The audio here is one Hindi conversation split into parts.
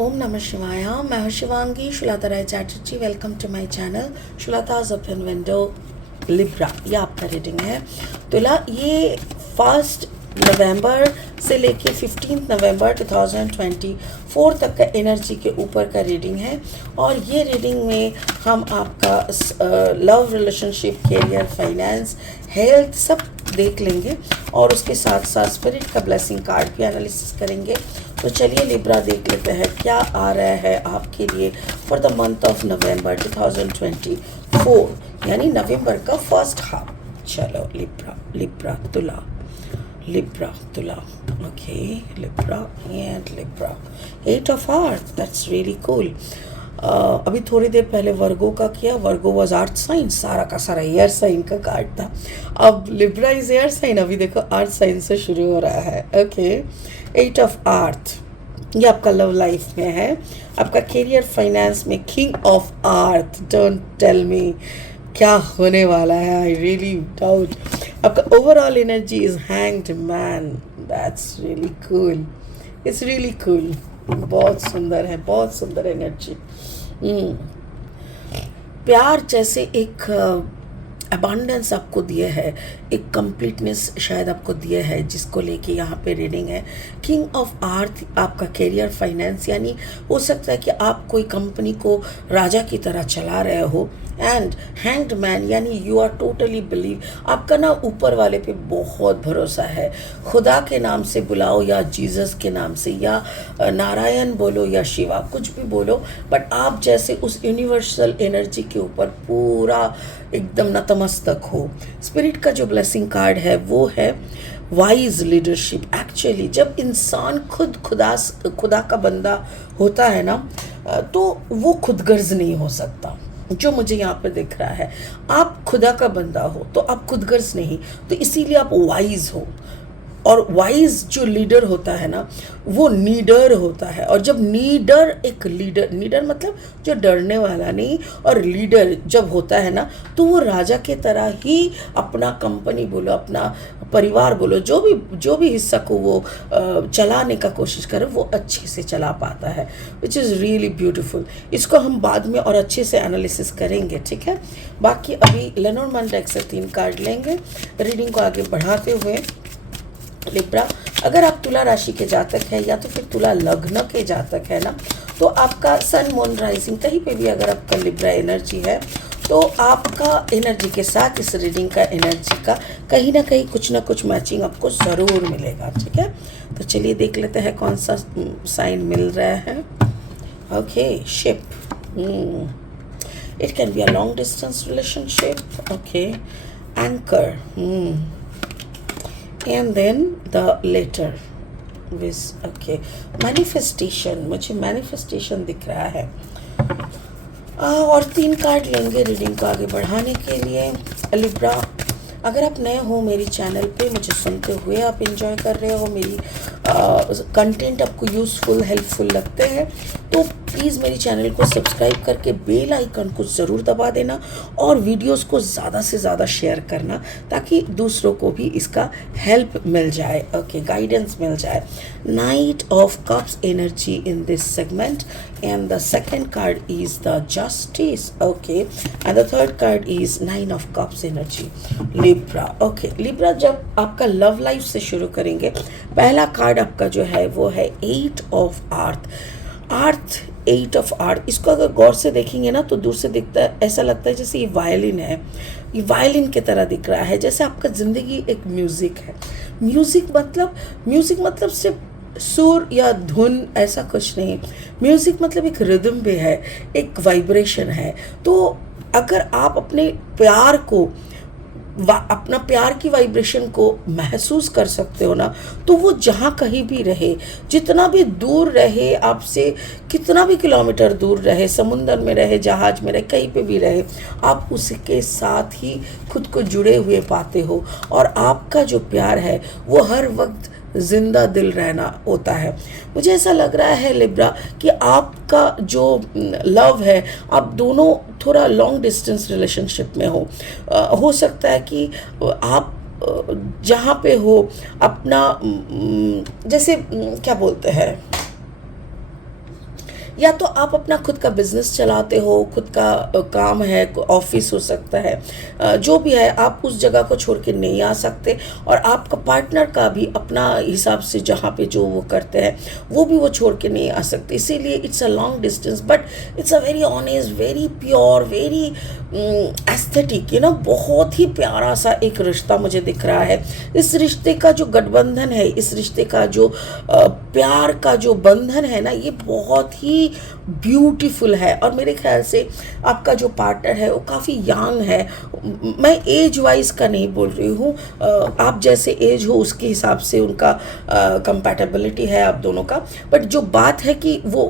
ओम नमः शिवाय। मैं हूं Shivangi Shulata Rai Chatterjee. Welcome to my channel Shulata's open window Libra. ये आपका रीडिंग है तुला। ये 1 नवंबर से लेके 15 नवंबर 2024 तक का एनर्जी के ऊपर का रीडिंग है। और ये रीडिंग में हम आपका love, relationship, career, finance, health सब देख लेंगे और उसके साथ साथ स्पिरिट का ब्लेसिंग कार्ड भी एनालिसिस करेंगे। तो चलिए लिब्रा देख लेते हैं क्या आ रहा है आपके लिए for the month of November 2024, यानी नवंबर का फर्स्ट हाफ। चलो लिब्रा तुला। Okay, Libra and Libra 8 of heart. That's really cool. अभी थोड़ी देर पहले वर्गो का किया। वर्गो वॉज अर्थ साइन, सारा का सारा एयर साइन का कार्ड था। अब लिब्रा इज एयर साइन। अभी देखो अर्थ साइन से शुरू हो रहा है। ओके, 8 ऑफ अर्थ, ये आपका लव लाइफ में है। आपका कैरियर, फाइनेंस में king of earth. Don't tell me क्या होने वाला है, आई रियली डाउट। आपका overall energy is hanged man. That's really cool, it's really cool. बहुत सुंदर है, बहुत सुंदर एनर्जी। प्यार जैसे एक अबांडेंस आपको दिए है, एक कंप्लीटनेस शायद आपको दिए है, जिसको लेके यहाँ पे रीडिंग है। किंग ऑफ अर्थ आपका कैरियर, फाइनेंस, यानी हो सकता है कि आप कोई कंपनी को राजा की तरह चला रहे हो। एंड हैंग्ड मैन यानी यू आर टोटली बिलीव, आपका ना ऊपर वाले पे बहुत भरोसा है। खुदा के नाम से बुलाओ या जीसस के नाम से या नारायण बोलो या शिवा, कुछ भी बोलो, बट आप जैसे उस यूनिवर्सल एनर्जी के ऊपर पूरा एकदम नतमस्तक हो। स्पिरिट का जो ब्लेसिंग कार्ड है वो है वाइज लीडरशिप। एक्चुअली जब इंसान खुद खुदा का बंदा होता है ना, तो वो खुदगर्ज नहीं हो सकता। जो मुझे यहाँ पे दिख रहा है, आप खुदा का बंदा हो तो आप खुदगर्ज नहीं, तो इसीलिए आप वाइज हो। और वाइज जो लीडर होता है ना, वो नीडर होता है। और जब नीडर एक नीडर मतलब जो डरने वाला नहीं, और लीडर जब होता है ना, तो वो राजा के तरह ही अपना कंपनी बोलो, अपना परिवार बोलो, जो भी हिस्सा को वो चलाने का कोशिश करे, वो अच्छे से चला पाता है, विच इज़ रियली ब्यूटीफुल। इसको हम बाद में और अच्छे से एनालिसिस करेंगे, ठीक है। बाकी अभी लेनोर्मैन डेक से 3 कार्ड लेंगे रीडिंग को आगे बढ़ाते हुए। लिब्रा, अगर आप तुला राशि के जातक हैं या तो फिर तुला लग्न के जातक है ना, तो आपका सन, मून, राइजिंग कहीं पे भी अगर आपका लिब्रा एनर्जी है, तो आपका एनर्जी के साथ इस रीडिंग का एनर्जी का कहीं ना कहीं कुछ ना कुछ मैचिंग आपको ज़रूर मिलेगा, ठीक है। तो चलिए देख लेते हैं कौन सा साइन मिल रहा है। Okay, ship, it can be a long distance relationship. Okay, anchor, and then the letter with okay manifestation। मुझे manifestation दिख रहा है। और 3 कार्ड लेंगे रीडिंग को आगे बढ़ाने के लिए। लिब्रा, अगर आप नए हो मेरी चैनल पे, मुझे सुनते हुए आप एंजॉय कर रहे हो, मेरी कंटेंट आपको यूज़फुल, हेल्पफुल लगते हैं, तो प्लीज़ मेरी चैनल को सब्सक्राइब करके बेल आइकन को ज़रूर दबा देना और वीडियोस को ज़्यादा से ज़्यादा शेयर करना, ताकि दूसरों को भी इसका हेल्प मिल जाए, ओके, गाइडेंस मिल जाए। Night of cups energy in this segment, and the second card is the justice, okay, and the third card is 9 of cups energy। Libra, okay, Libra जब आपका लव लाइफ से शुरू करेंगे, पहला कार्ड आपका जो है वो है 8 ऑफ अर्थ। 8 ऑफ अर्थ, इसको अगर गौर से देखेंगे ना तो दूर से दिखता है, ऐसा लगता है जैसे ये वायलिन है, ये वायलिन की तरह दिख रहा है, जैसे आपका ज़िंदगी एक म्यूज़िक है। म्यूज़िक मतलब सिर्फ सुर या धुन, ऐसा कुछ नहीं। म्यूज़िक मतलब एक रिदम भी है, एक वाइब्रेशन है। तो अगर आप अपने प्यार को अपना प्यार की वाइब्रेशन को महसूस कर सकते हो ना, तो वो जहाँ कहीं भी रहे, जितना भी दूर रहे आपसे, कितना भी किलोमीटर दूर रहे, समुंदर में रहे, जहाज में रहे, कहीं पे भी रहे, आप उसके साथ ही खुद को जुड़े हुए पाते हो। और आपका जो प्यार है वो हर वक्त जिंदा दिल रहना होता है। मुझे ऐसा लग रहा है लिब्रा कि आपका जो लव है, आप दोनों थोड़ा लॉन्ग डिस्टेंस रिलेशनशिप में हो सकता है कि आप जहाँ पे हो अपना जैसे क्या बोलते हैं, या तो आप अपना खुद का बिजनेस चलाते हो, खुद का काम है, ऑफिस हो सकता है, जो भी है, आप उस जगह को छोड़ के नहीं आ सकते। और आपका पार्टनर का भी अपना हिसाब से जहाँ पे जो वो करते हैं वो भी वो छोड़ के नहीं आ सकते। इसीलिए it's a long distance, but it's a very honest, very pure, very aesthetic, बहुत ही प्यारा सा एक रिश्ता मुझे दिख रहा है। इस रिश्ते का जो गठबंधन है, इस रिश्ते का जो प्यार का जो बंधन है ना, ये बहुत ही ब्यूटीफुल है। और मेरे ख्याल से आपका जो पार्टनर है वो काफ़ी यंग है। मैं एज वाइज का नहीं बोल रही हूँ, आप जैसे एज हो उसके हिसाब से उनका कंपैटिबिलिटी है आप दोनों का। बट जो बात है कि वो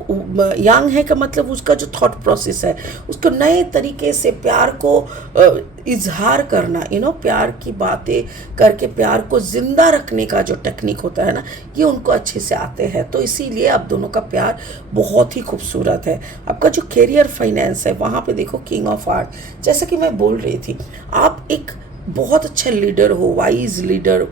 यंग है का मतलब उसका जो थॉट प्रोसेस है, उसको नए तरीके से प्यार को इजहार करना, प्यार की बातें करके प्यार को जिंदा रखने का जो टेक्निक होता है ना, ये उनको अच्छे से आते हैं। तो इसीलिए आप दोनों का प्यार बहुत ही खूबसूरत है। आपका जो करियर फाइनेंस है वहाँ पे देखो किंग ऑफ आर्ट, जैसा कि मैं बोल रही थी, आप एक बहुत अच्छा लीडर हो, वाइज लीडर,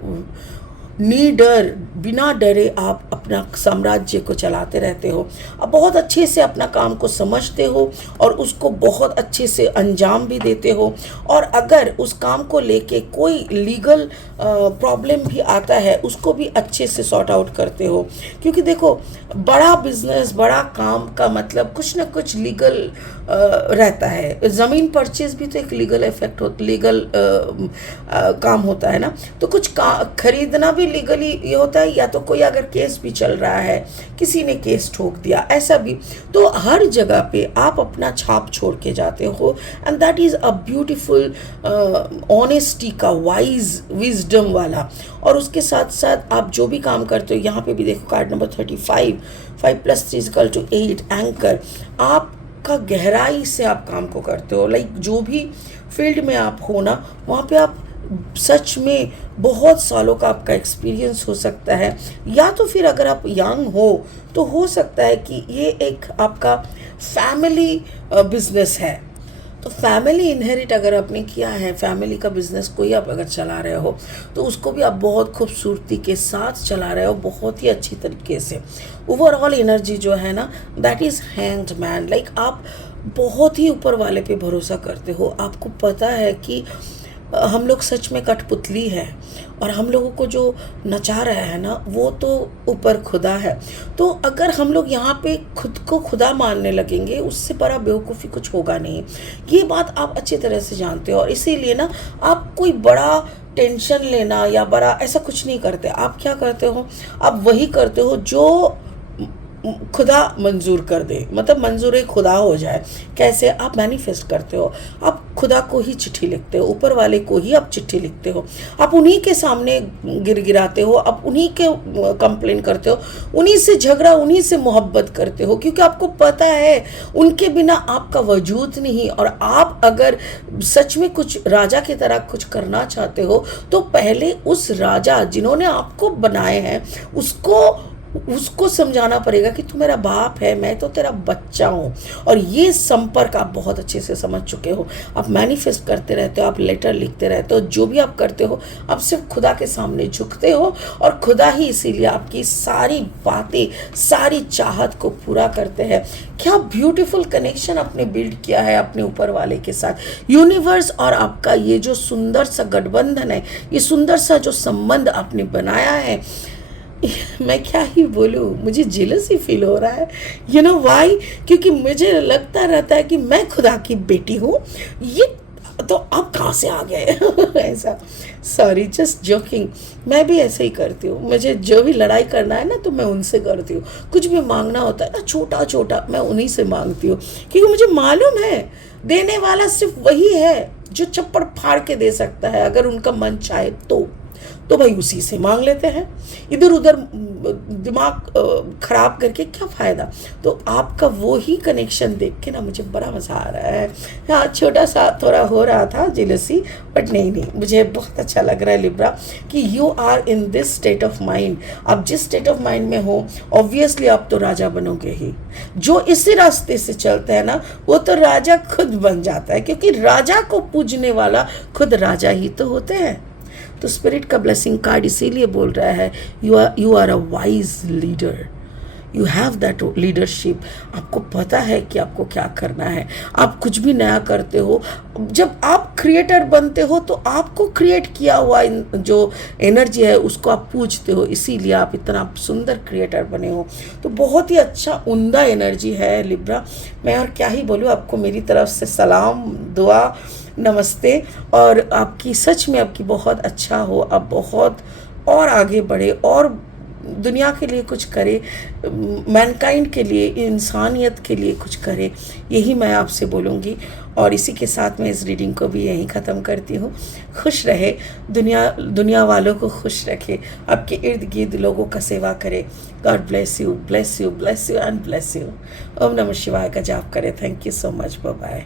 निडर, बिना डरे आप अपना साम्राज्य को चलाते रहते हो। आप बहुत अच्छे से अपना काम को समझते हो और उसको बहुत अच्छे से अंजाम भी देते हो। और अगर उस काम को लेके कोई लीगल प्रॉब्लम भी आता है उसको भी अच्छे से सॉर्ट आउट करते हो। क्योंकि देखो, बड़ा बिजनेस, बड़ा काम का मतलब कुछ ना कुछ लीगल रहता है। ज़मीन परचेज भी तो एक लीगल इफेक्ट हो, लीगल काम होता है ना। तो कुछ खरीदना भी लीगली ये होता है, या तो कोई अगर केस भी चल रहा है, किसी ने केस ठोक दिया, ऐसा भी। तो हर जगह पे आप अपना छाप छोड़ के जाते हो, and that is a beautiful honesty का वाइज विजडम वाला। और उसके साथ साथ आप जो भी काम करते हो, यहाँ पे भी देखो कार्ड नंबर 35, 5 + 3 = 8, एंकर। आपका गहराई से आप काम को करते हो, लाइक जो भी फील्ड में आप हो ना, वहाँ पे आप सच में बहुत सालों का आपका एक्सपीरियंस हो सकता है। या तो फिर अगर आप यंग हो तो हो सकता है कि ये एक आपका फैमिली बिजनेस है। तो फैमिली इनहेरिट अगर आपने किया है, फैमिली का बिजनेस कोई आप अगर चला रहे हो, तो उसको भी आप बहुत खूबसूरती के साथ चला रहे हो, बहुत ही अच्छी तरीके से। ओवरऑल एनर्जी जो है ना, that is hanged man. Like आप बहुत ही ऊपर वाले पे भरोसा करते हो। आपको पता है कि हम लोग सच में कठपुतली है, और हम लोगों को जो नचा रहा है ना, वो तो ऊपर खुदा है। तो अगर हम लोग यहाँ पे खुद को खुदा मानने लगेंगे, उससे बड़ा बेवकूफ़ी कुछ होगा नहीं। ये बात आप अच्छी तरह से जानते हो, और इसीलिए ना आप कोई बड़ा टेंशन लेना या बड़ा ऐसा कुछ नहीं करते। आप क्या करते हो, आप वही करते हो जो खुदा मंजूर कर दे, मतलब मंजूर खुदा हो जाए। कैसे आप मैनिफेस्ट करते हो, आप खुदा को ही चिट्ठी लिखते हो, ऊपर वाले को ही आप चिट्ठी लिखते हो, आप उन्हीं के सामने गिड़गिड़ाते हो, आप उन्हीं के कंप्लेन करते हो, उन्हीं से झगड़ा, उन्हीं से मोहब्बत करते हो, क्योंकि आपको पता है उनके बिना आपका वजूद नहीं। और आप अगर सच में कुछ राजा की तरह कुछ करना चाहते हो, तो पहले उस राजा जिन्होंने आपको बनाए हैं उसको समझाना पड़ेगा कि तू मेरा बाप है, मैं तो तेरा बच्चा हूँ। और ये संपर्क आप बहुत अच्छे से समझ चुके हो। आप मैनिफेस्ट करते रहते हो, आप लेटर लिखते रहते हो, जो भी आप करते हो आप सिर्फ खुदा के सामने झुकते हो, और खुदा ही इसीलिए आपकी सारी बातें, सारी चाहत को पूरा करते हैं। क्या ब्यूटीफुल कनेक्शन आपने बिल्ड किया है अपने ऊपर वाले के साथ। यूनिवर्स और आपका ये जो सुंदर सा गठबंधन है, ये सुंदर सा जो संबंध आपने बनाया है, मैं क्या ही बोलूँ, मुझे जेलसी फील हो रहा है। You know why? क्योंकि मुझे लगता रहता है कि मैं खुदा की बेटी हूँ, ये तो आप कहाँ से आ गए ऐसा। Sorry, just joking. मैं भी ऐसे ही करती हूँ, मुझे जो भी लड़ाई करना है ना तो मैं उनसे करती हूँ। कुछ भी मांगना होता है ना छोटा छोटा, मैं उन्हीं से मांगती हूँ, क्योंकि मुझे मालूम है देने वाला सिर्फ वही है जो चप्पड़ फाड़ के दे सकता है, अगर उनका मन चाहे तो भाई उसी से मांग लेते हैं। इधर उधर दिमाग खराब करके क्या फ़ायदा। तो आपका वो ही कनेक्शन देख के ना मुझे बड़ा मज़ा आ रहा है। हाँ, छोटा सा थोड़ा हो रहा था जेलसी, बट नहीं, मुझे बहुत अच्छा लग रहा है लिब्रा कि you are in this state of mind. आप जिस स्टेट ऑफ माइंड में हो, ऑब्वियसली आप तो राजा बनोगे ही। जो इसी रास्ते से चलता है ना, वो तो राजा खुद बन जाता है, क्योंकि राजा को पूजने वाला खुद राजा ही तो होते हैं। तो स्पिरिट का ब्लेसिंग कार्ड इसीलिए बोल रहा है, you are a wise leader, you have that leadership, आपको पता है कि आपको क्या करना है, आप कुछ भी नया करते हो। जब आप क्रिएटर बनते हो तो आपको क्रिएट किया हुआ जो एनर्जी है उसको आप पूजते हो, इसीलिए आप इतना सुंदर क्रिएटर बने हो। तो बहुत ही अच्छा उम्दा एनर्जी है लिब्रा। मैं और क्या ही बोलूँ, आपको मेरी तरफ से सलाम, दुआ, नमस्ते। और आपकी सच में आपकी बहुत अच्छा हो, आप बहुत और आगे बढ़े और दुनिया के लिए कुछ करे, मैनकाइंड के लिए, इंसानियत के लिए कुछ करे, यही मैं आपसे बोलूँगी। और इसी के साथ मैं इस रीडिंग को भी यहीं ख़त्म करती हूँ। खुश रहे, दुनिया वालों को खुश रखे, आपके इर्द गिर्द लोगों का सेवा करे। God bless you, bless you, bless you and bless you. ओम नमः शिवाय का जाप करें। Thank you so much, bye bye.